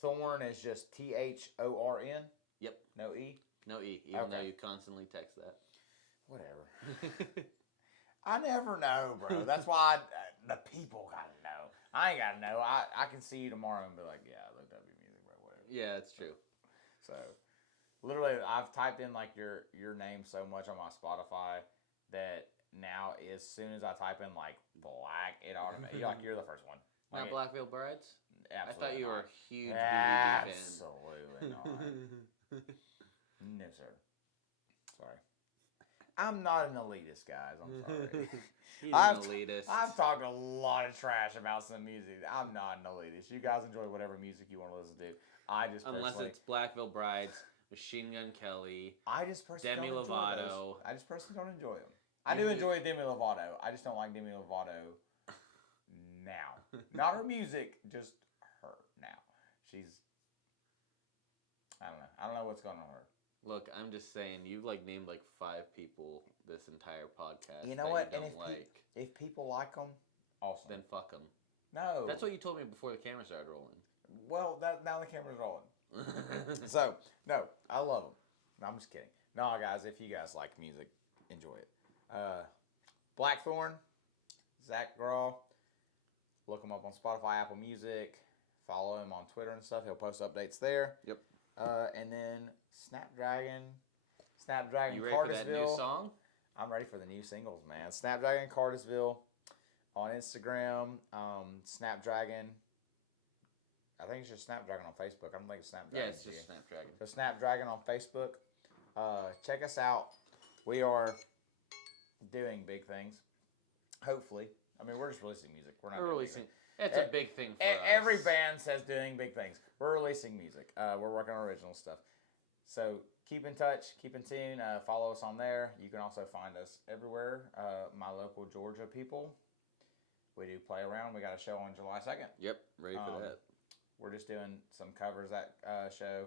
Thorn is just THORN? Yep. No E? No E, even though you constantly text that. Whatever. I never know, bro. That's why the people gotta know. I ain't gotta know. I can see you tomorrow and be like, yeah, I looked up your music, bro. Whatever. Yeah, it's true. So, literally, I've typed in like your name so much on my Spotify that now as soon as I type in like Black, it automatically you're the first one. Not Blackville Brides? Absolutely. I thought you were a huge BBB fan. Absolutely not. No, sir. Sorry. I'm not an elitist, guys. I'm sorry. He's an elitist. I've talked a lot of trash about some music. I'm not an elitist. You guys enjoy whatever music you want to listen to. I just Unless it's Blackville Brides, Machine Gun Kelly, I just personally Demi don't enjoy Lovato. those. I just personally don't enjoy them. I do enjoy Demi Lovato. I just don't like Demi Lovato now. Not her music, just her now. She's, I don't know. I don't know what's going on with her. Look, I'm just saying, you've like named like 5 people this entire podcast. You know what? You And don't if people like them, awesome. then fuck them. No. That's what you told me before the camera started rolling. Well, now the camera's rolling. So, no, I love them. No, I'm just kidding. No, guys, if you guys like music, enjoy it. Blackthorn, Zach Graw. Look him up on Spotify, Apple Music. Follow him on Twitter and stuff. He'll post updates there. Yep. And then Snapdragon You ready Cartersville. for that new song? I'm ready for the new singles, man. Snapdragon Cartersville on Instagram. Snapdragon. I think it's just Snapdragon on Facebook. I don't think it's Snapdragon. Yeah, it's just Snapdragon. So Snapdragon on Facebook. Check us out. We are doing big things. Hopefully. I mean, we're just releasing music. We're not releasing. Music. It's a big thing for us. Every band says doing big things. We're releasing music. We're working on original stuff. So keep in touch. Keep in tune. Follow us on there. You can also find us everywhere. My local Georgia people. We do play around. We got a show on July 2nd. Yep, ready for that. We're just doing some covers that show.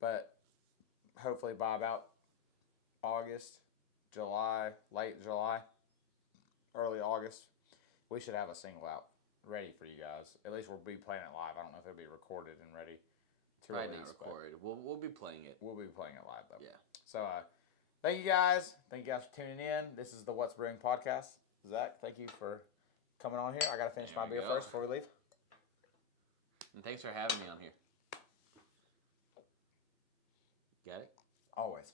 But hopefully by about August, July, late July, early August, we should have a single out ready for you guys. At least we'll be playing it live. I don't know if it'll be recorded and ready to Probably release. not recorded. We'll be playing it. We'll be playing it live, though. Yeah. So, thank you guys. Thank you guys for tuning in. This is the What's Brewing podcast. Zach, thank you for coming on here. I got to finish my beer first before we leave. And thanks for having me on here. Got it? Always.